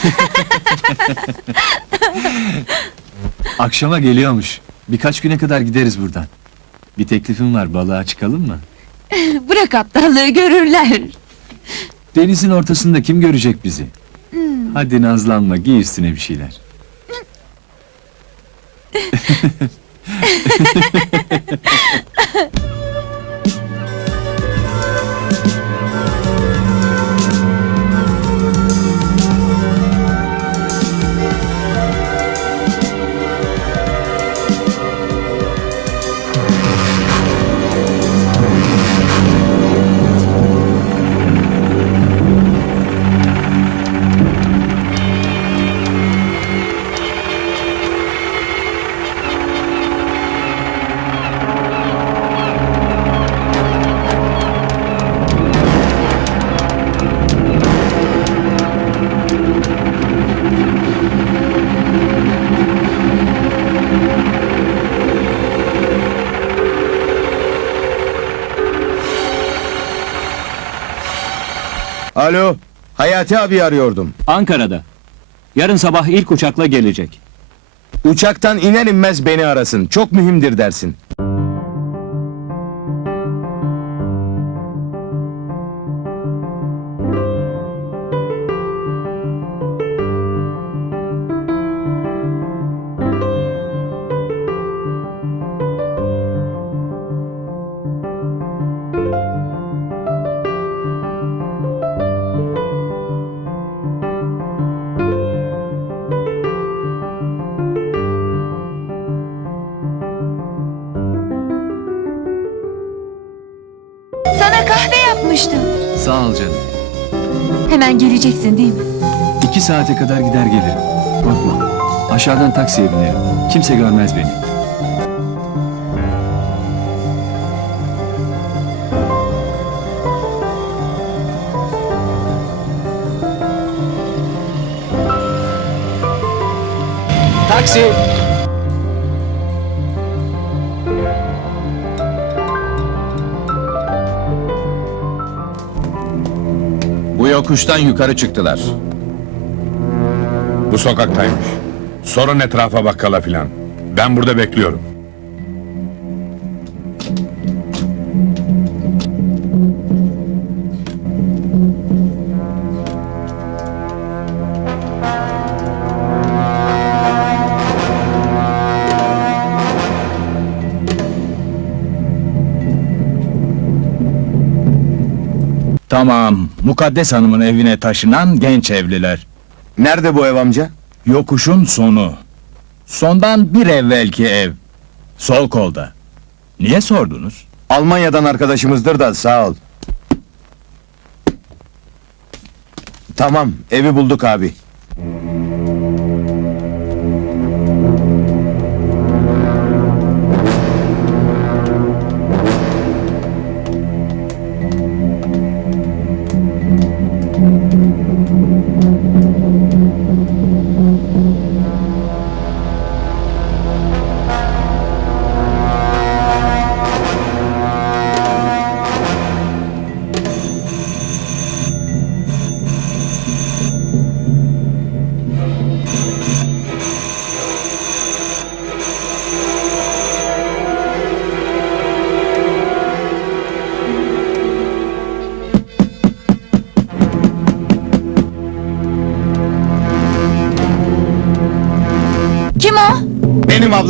Akşama geliyormuş. Birkaç güne kadar gideriz buradan. Bir teklifim var, balığa çıkalım mı? Bırak aptallığı görürler. Denizin ortasında kim görecek bizi? Hadi nazlanma, giy üstüne bir şeyler. Alo, Hayati abi arıyordum. Ankara'da. Yarın sabah ilk uçakla gelecek. Uçaktan iner inmez beni arasın, çok mühimdir dersin. Hemen geleceksin değil mi? İki saate kadar gider gelirim. Korkma. Aşağıdan taksiye binerim. Kimse görmez beni. Taksi! Yokuştan yukarı çıktılar. Bu sokaktaymış. Sorun etrafa bakkala filan. Ben burada bekliyorum. Tamam, Mukaddes Hanım'ın evine taşınan genç evliler. Nerede bu ev amca? Yokuşun sonu. Sondan bir evvelki ev. Sol kolda. Niye sordunuz? Almanya'dan arkadaşımızdır da sağ ol. Tamam, evi bulduk abi.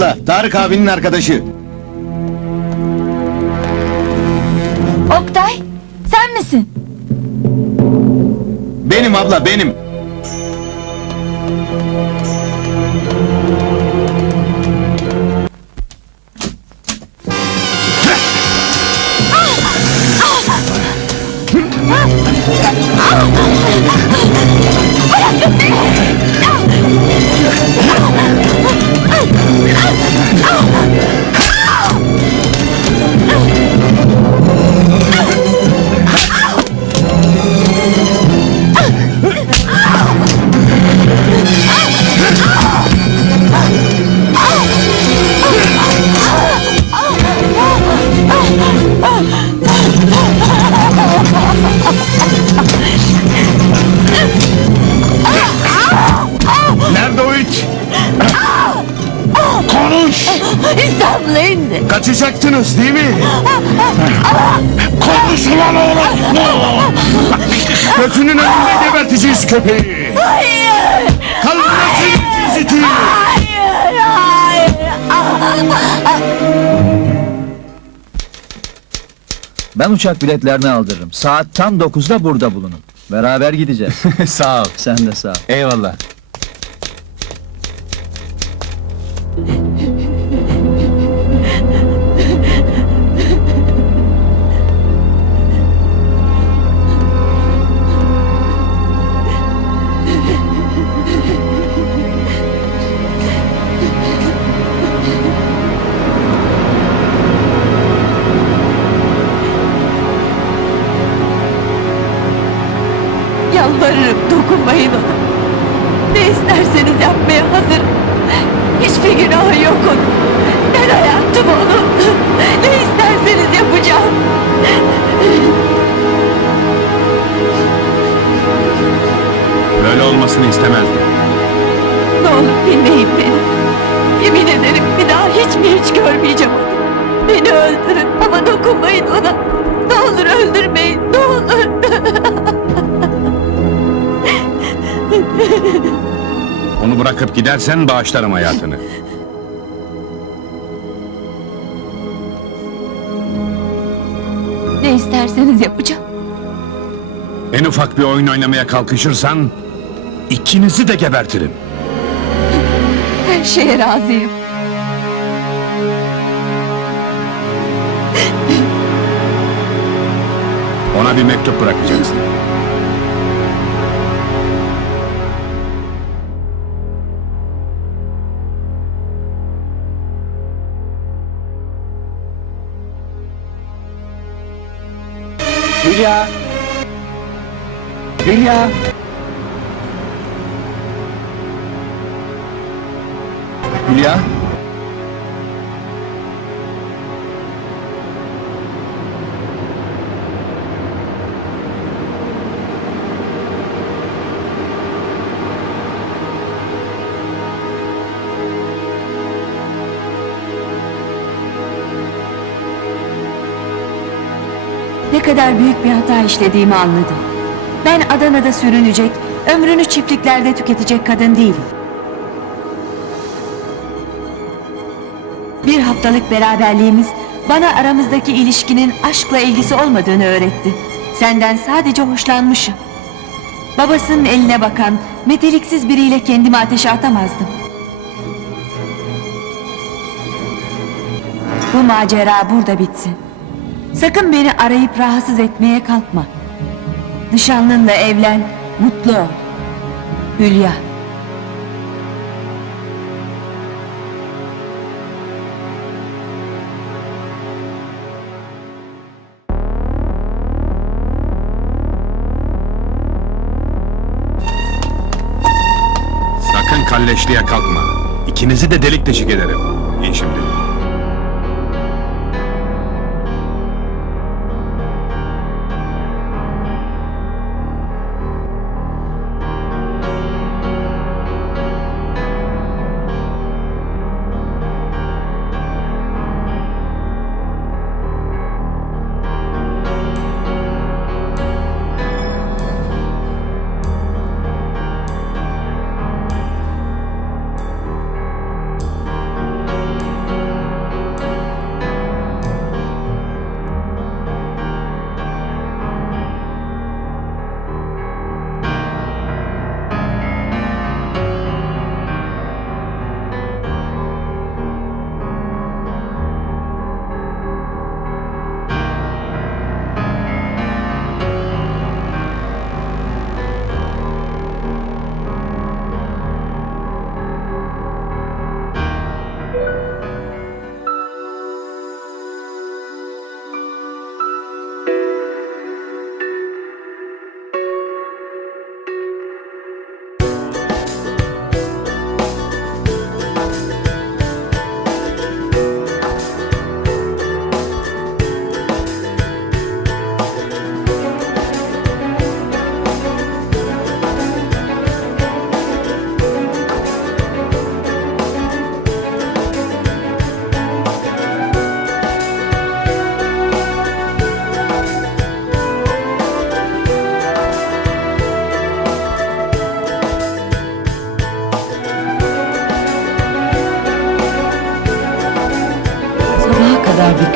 abla. Tarık abinin arkadaşı. Oktay, sen misin? Benim abla, benim. Ah! Konuş değil mi? Konuş ulan oğlum! Gözünün önünde geberteceğiz köpeği. Hayır. Kaldıracaksın ziti. Ben uçak biletlerini aldırırım. Saat tam 9'da burada bulunun. Beraber gideceğiz. sağ ol. Sen de sağ ol. Eyvallah. Olmasını istemezdim. Ne olur bilmeyin beni. Yemin ederim bir daha hiç mi hiç görmeyeceğim onu. Beni öldürün ama dokunmayın ona. Ne olur öldürmeyin, ne olur. Onu bırakıp gidersen bağışlarım hayatını. Ne isterseniz yapacağım. En ufak bir oyun oynamaya kalkışırsan... ...ikinizi de gebertirim. Her şeye razıyım. Ona bir mektup bırakacaksın. Hülya! Hülya! Hülya. Ne kadar büyük bir hata işlediğimi anladım. Ben Adana'da sürünecek, ömrünü çiftliklerde tüketecek kadın değilim. Bir haftalık beraberliğimiz bana aramızdaki ilişkinin aşkla ilgisi olmadığını öğretti. Senden sadece hoşlanmışım. Babasının eline bakan, meteliksiz biriyle kendimi ateşe atamazdım. Bu macera burada bitsin. Sakın beni arayıp rahatsız etmeye kalkma. Nişanlınla evlen, mutlu ol. Hülya. Kalleşliğe kalkma. İkinizi de delik deşik ederim. İn şimdi.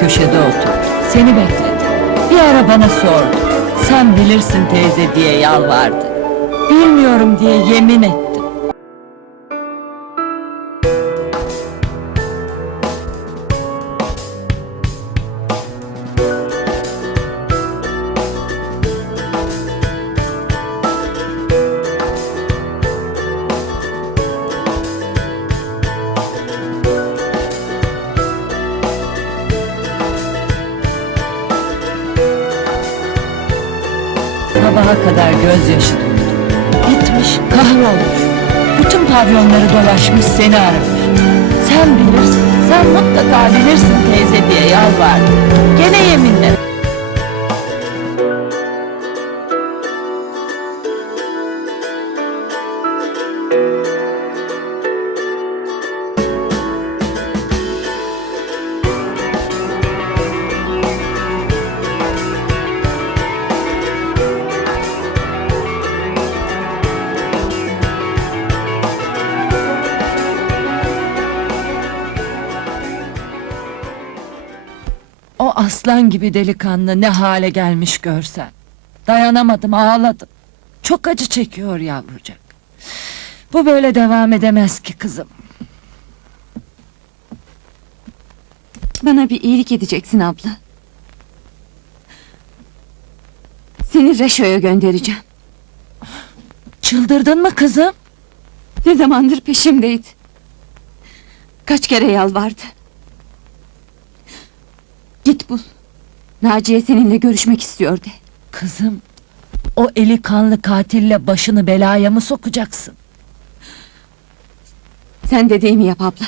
Köşede oturdu. Seni bekledi. Bir ara bana sordu. Sen bilirsin teyze diye yalvardı. Bilmiyorum diye yemin ettim. Sabaha kadar gözyaşı döktü. Bitmiş, kahrolmuş. Bütün pavyonları dolaşmış seni aramış. Sen bilirsin, sen mutlaka bilirsin teyze diye yalvardı. Gene yeminle. O aslan gibi delikanlı ne hale gelmiş görsen. Dayanamadım ağladım. Çok acı çekiyor yavrucak. Bu böyle devam edemez ki kızım. Bana bir iyilik edeceksin abla. Seni Reşo'ya göndereceğim. Çıldırdın mı kızım? Ne zamandır peşimdeydi. Kaç kere yalvardı. Git bul. Naciye seninle görüşmek istiyor de. Kızım, o eli kanlı katille başını belaya mı sokacaksın? Sen dediğimi yap abla.